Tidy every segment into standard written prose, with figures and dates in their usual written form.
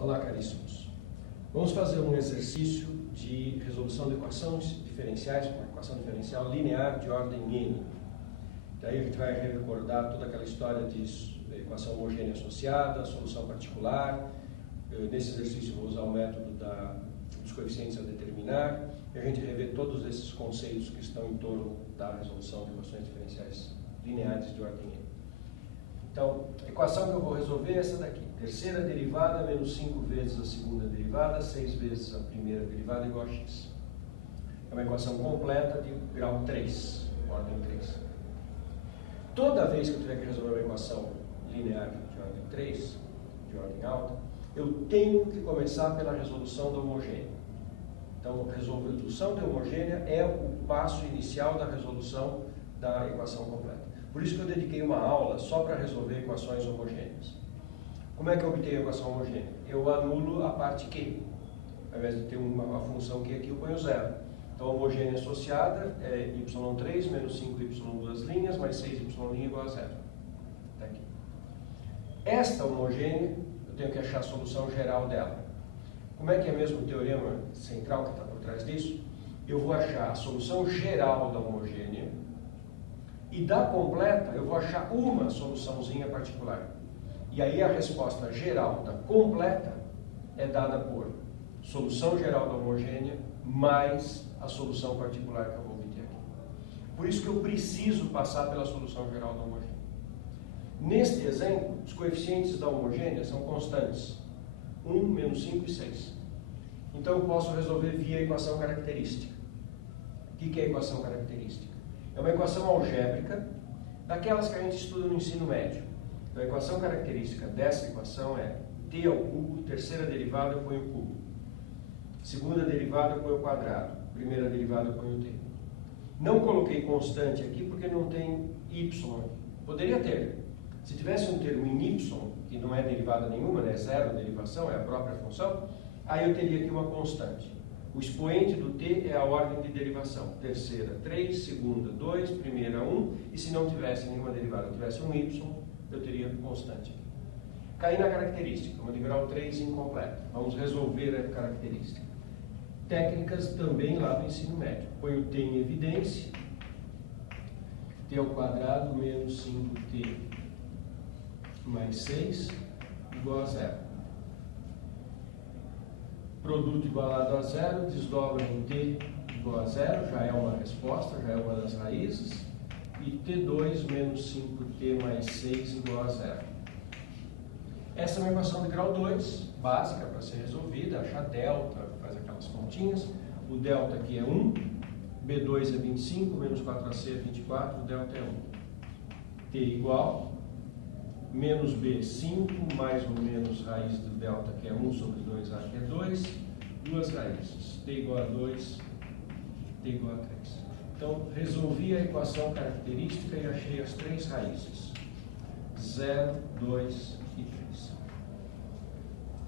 Olá, caríssimos. Vamos fazer um exercício de resolução de equações diferenciais, com uma equação diferencial linear de ordem n. Daí a gente vai recordar toda aquela história de equação homogênea associada, solução particular. Nesse exercício eu vou usar o método dos coeficientes a determinar, e a gente rever todos esses conceitos que estão em torno da resolução de equações diferenciais lineares de ordem n. Então, a equação que eu vou resolver é essa daqui. Terceira derivada menos 5 vezes a segunda derivada, 6 vezes a primeira derivada igual a x. É uma equação completa de grau 3, ordem 3. Toda vez que eu tiver que resolver uma equação linear de ordem 3, de ordem alta, eu tenho que começar pela resolução da homogênea. Então, a resolução da homogênea é o passo inicial da resolução da equação completa. Por isso que eu dediquei uma aula só para resolver equações homogêneas. Como é que eu obtenho a equação homogênea? Eu anulo a parte Q. Ao invés de ter uma função Q aqui, eu ponho zero. Então, a homogênea associada é y3 menos 5y duas linhas, mais 6y' igual a zero. Tá aqui. Esta homogênea, eu tenho que achar a solução geral dela. Como é que é mesmo o teorema central que está por trás disso? Eu vou achar a solução geral da homogênea e da completa eu vou achar uma soluçãozinha particular. E aí a resposta geral da completa é dada por solução geral da homogênea mais a solução particular que eu vou obter aqui. Por isso que eu preciso passar pela solução geral da homogênea. Neste exemplo, os coeficientes da homogênea são constantes. 1, menos 5 e 6. Então eu posso resolver via equação característica. O que é a equação característica? É uma equação algébrica, daquelas que a gente estuda no ensino médio. Então a equação característica dessa equação é t ao cubo, terceira derivada eu ponho o cubo. Segunda derivada eu ponho o quadrado. Primeira derivada eu ponho o t. Não coloquei constante aqui porque não tem y aqui. Poderia ter. Se tivesse um termo em y, que não é derivada nenhuma, né? É zero a derivação, é a própria função, aí eu teria aqui uma constante. O expoente do t é a ordem de derivação. Terceira, 3, segunda, 2, primeira, 1. E se não tivesse nenhuma derivada, tivesse um y, eu teria constante. Caí na característica, uma de grau 3 incompleta. Vamos resolver a característica. Técnicas também lá do ensino médio. Põe o t em evidência. t ao quadrado menos 5t mais 6 igual a zero. Produto igualado a zero, desdobra em t igual a zero, já é uma resposta, já é uma das raízes. E t2 menos 5t mais 6 igual a zero. Essa é uma equação de grau 2, básica para ser resolvida, achar delta, faz aquelas continhas. O delta aqui é 1, b2 é 25, menos 4ac é 24, o delta é 1. t igual, menos b, 5, mais ou menos raiz do delta, que é 1 sobre 2a, que é 2, duas raízes, t igual a 2, t igual a 3. Então, resolvi a equação característica e achei as três raízes, 0, 2 e 3.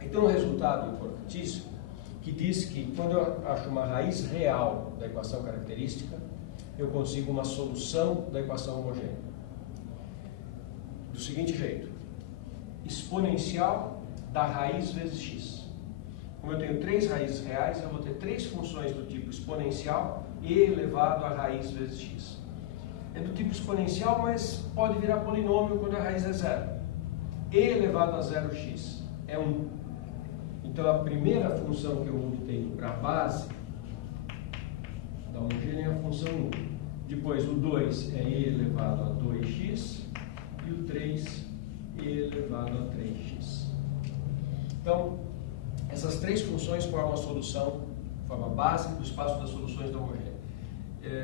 Então, o resultado importantíssimo, que diz que quando eu acho uma raiz real da equação característica, eu consigo uma solução da equação homogênea. Do seguinte jeito, exponencial da raiz vezes x. Como eu tenho três raízes reais, eu vou ter três funções do tipo exponencial e elevado a raiz vezes x. É do tipo exponencial, mas pode virar polinômio quando a raiz é zero. E elevado a 0x é 1. Então a primeira função que eu obtenho para a base da homogênea é a função 1. Depois o 2 é e elevado a 2x. E o 3 elevado a 3x. Então, essas três funções formam a solução, formam a base do espaço das soluções da homogênea.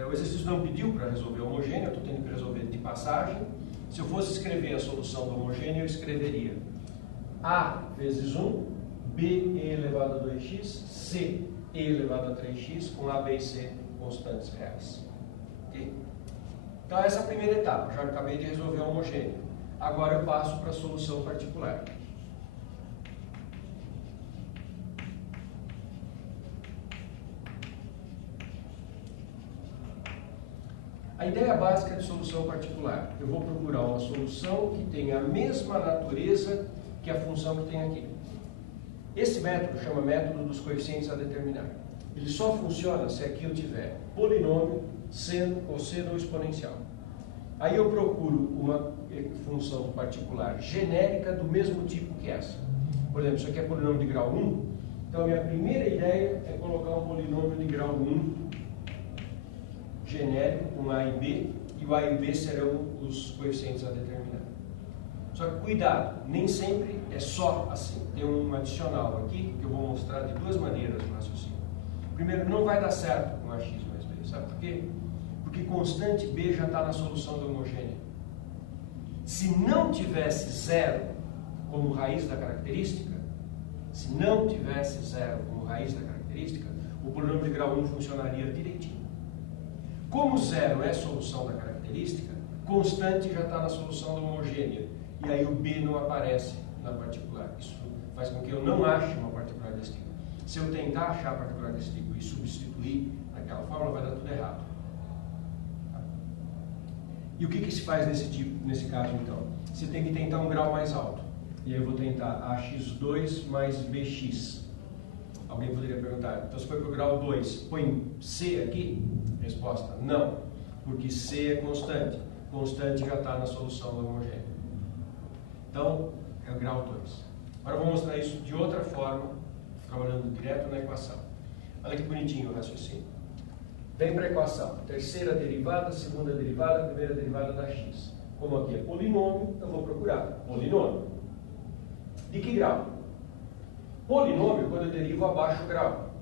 O exercício não pediu para resolver a homogênea, eu estou tendo que resolver de passagem. Se eu fosse escrever a solução da homogênea, eu escreveria a vezes 1, b e elevado a 2x, c e elevado a 3x, com a, b e c constantes reais. Okay? Então, essa é a primeira etapa. Já acabei de resolver a homogênea. Agora eu passo para a solução particular. A ideia básica de solução particular. Eu vou procurar uma solução que tenha a mesma natureza que a função que tem aqui. Esse método chama método dos coeficientes a determinar. Ele só funciona se aqui eu tiver polinômio, seno, cosseno ou exponencial. Aí eu procuro uma função particular genérica do mesmo tipo que essa. Por exemplo, isso aqui é polinômio de grau 1, então a minha primeira ideia é colocar um polinômio de grau 1 genérico com A e B, e o A e B serão os coeficientes a determinar. Só que cuidado, nem sempre é só assim. Tem um adicional aqui que eu vou mostrar de duas maneiras no raciocínio. Primeiro, não vai dar certo com AX mais B, sabe por quê? Porque constante B já está na solução da homogênea. Se não tivesse zero como raiz da característica, o polinômio de grau 1 funcionaria direitinho. Como zero é solução da característica, constante já está na solução da homogênea. E aí o B não aparece na particular. Isso faz com que eu não ache uma particular desse tipo. Se eu tentar achar a particular desse tipo e substituir naquela fórmula, vai dar tudo errado. E o que se faz nesse caso, então? Você tem que tentar um grau mais alto. E aí eu vou tentar AX2 mais BX. Alguém poderia perguntar, então se foi para o grau 2, põe C aqui? Resposta, não. Porque C é constante. Constante já está na solução da homogênea. Então, é o grau 2. Agora eu vou mostrar isso de outra forma, trabalhando direto na equação. Olha que bonitinho o raciocínio. Vem para a equação. Terceira derivada, segunda derivada, primeira derivada da x. Como aqui é polinômio, eu vou procurar polinômio. De que grau? Polinômio, quando eu derivo abaixo o grau.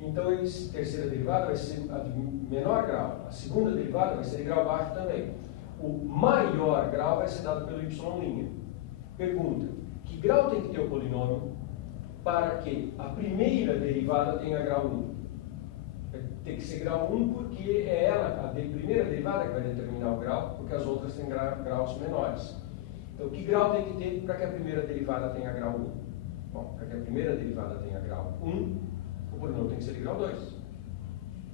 Então, a terceira derivada vai ser a de menor grau. A segunda derivada vai ser de grau baixo também. O maior grau vai ser dado pelo y'. Pergunta, que grau tem que ter o polinômio para que a primeira derivada tenha grau 1? Tem que ser grau 1 porque é ela, a primeira derivada, que vai determinar o grau, porque as outras têm graus menores. Então, que grau tem que ter para que a primeira derivada tenha grau 1? Bom, para que a primeira derivada tenha grau 1, o polinômio tem que ser de grau 2.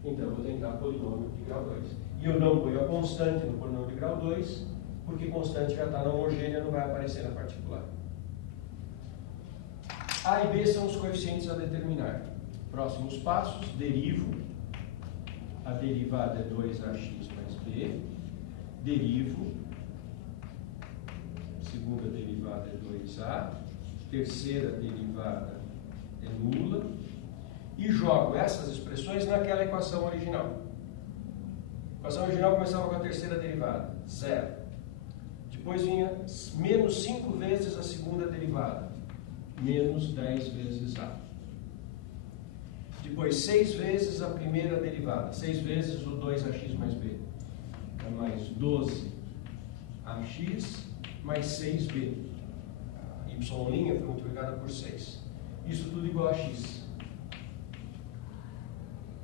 Então, eu vou tentar polinômio de grau 2. E eu não ponho a constante no polinômio de grau 2, porque constante já está na homogênea, não vai aparecer na particular. A e B são os coeficientes a determinar. Próximos passos, derivo. A derivada é 2AX mais B. Derivo. Segunda derivada é 2A. Terceira derivada é nula. E jogo essas expressões naquela equação original. A equação original começava com a terceira derivada, 0. Depois vinha menos 5 vezes a segunda derivada, menos 10 vezes A. Depois 6 vezes a primeira derivada, 6 vezes o 2AX mais B. É mais 12AX mais 6B. A Y' foi multiplicada por 6. Isso tudo igual a X.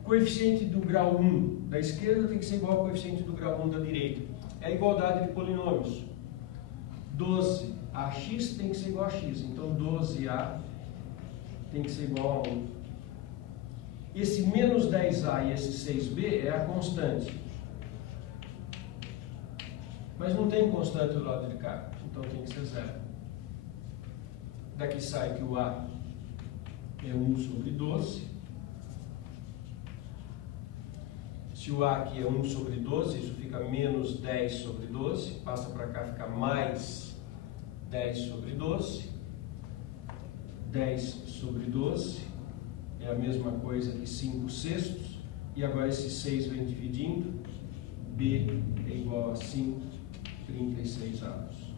Coeficiente do grau 1 da esquerda tem que ser igual ao coeficiente do grau 1 da direita. É a igualdade de polinômios. 12AX tem que ser igual a x, então 12A tem que ser igual a 1. Esse menos 10A e esse 6B é a constante. Mas não tem constante do lado de cá, então tem que ser 0. Daqui sai que o A é 1 sobre 12. Se o A aqui é 1 sobre 12, isso fica menos 10 sobre 12. Passa para cá, fica mais 10 sobre 12. 10 sobre 12 é a mesma coisa que 5 sextos. E agora esse 6 vem dividindo. B é igual a 5, 36 avos.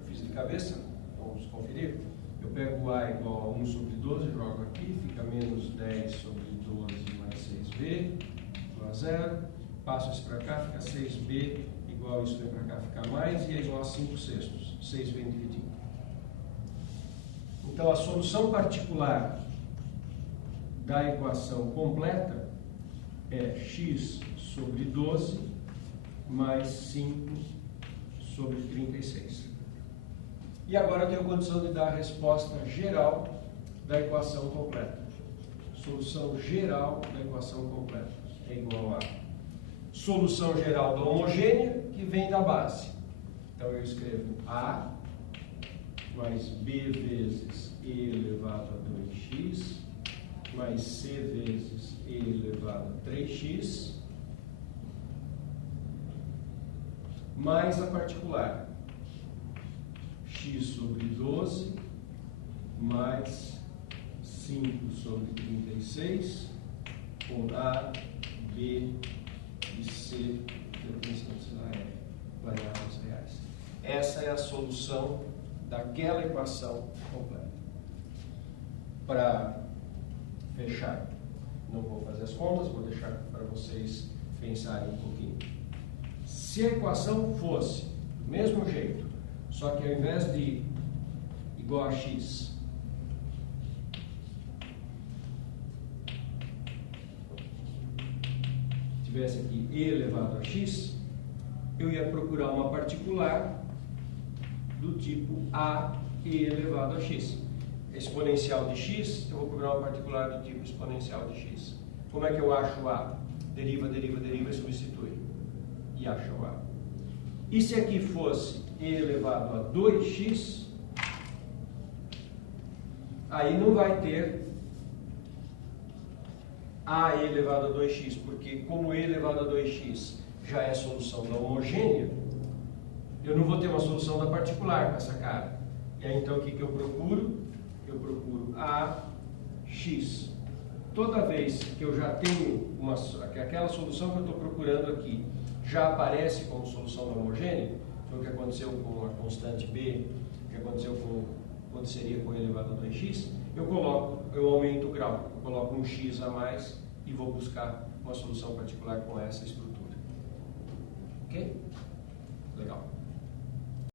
Eu fiz de cabeça, vamos conferir. Eu pego o A igual a 1 sobre 12, jogo aqui, fica menos 10 sobre 12 mais 6B. A 0, passo isso para cá, fica 6B, igual isso vem para cá, fica mais, e é igual a 5 sextos, 6 vem dividindo. Então, a solução particular da equação completa é x sobre 12 mais 5 sobre 36. E agora eu tenho condição de dar a resposta geral da equação completa. Solução geral da equação completa é igual a solução geral da homogênea, que vem da base. Então eu escrevo A mais B vezes E elevado a 2x, mais C vezes E elevado a 3x, mais a particular, x sobre 12, mais 5 sobre 36, com A, B e C pertencentes a R, variáveis reais. Essa é a solução daquela equação completa. Para fechar, não vou fazer as contas, vou deixar para vocês pensarem um pouquinho. Se a equação fosse do mesmo jeito, só que ao invés de igual a x, tivesse aqui e elevado a x, eu ia procurar uma particular do tipo a e elevado a x. Exponencial de x, eu vou procurar uma particular do tipo exponencial de x. Como é que eu acho a? Deriva, deriva, deriva e substitui. E acha o a. E se aqui fosse e elevado a 2x, aí não vai ter a elevado a 2x, porque como e elevado a 2x já é a solução da homogênea, eu não vou ter uma solução da particular com essa cara. E aí então o que eu procuro? Eu procuro AX. Toda vez que eu já tenho aquela solução que eu estou procurando aqui já aparece como solução da homogênea, foi o que aconteceu com a constante B, o que aconteceria com e elevado a 2x, eu aumento o grau, eu coloco um x a mais e vou buscar uma solução particular com essa estrutura. Ok? Legal.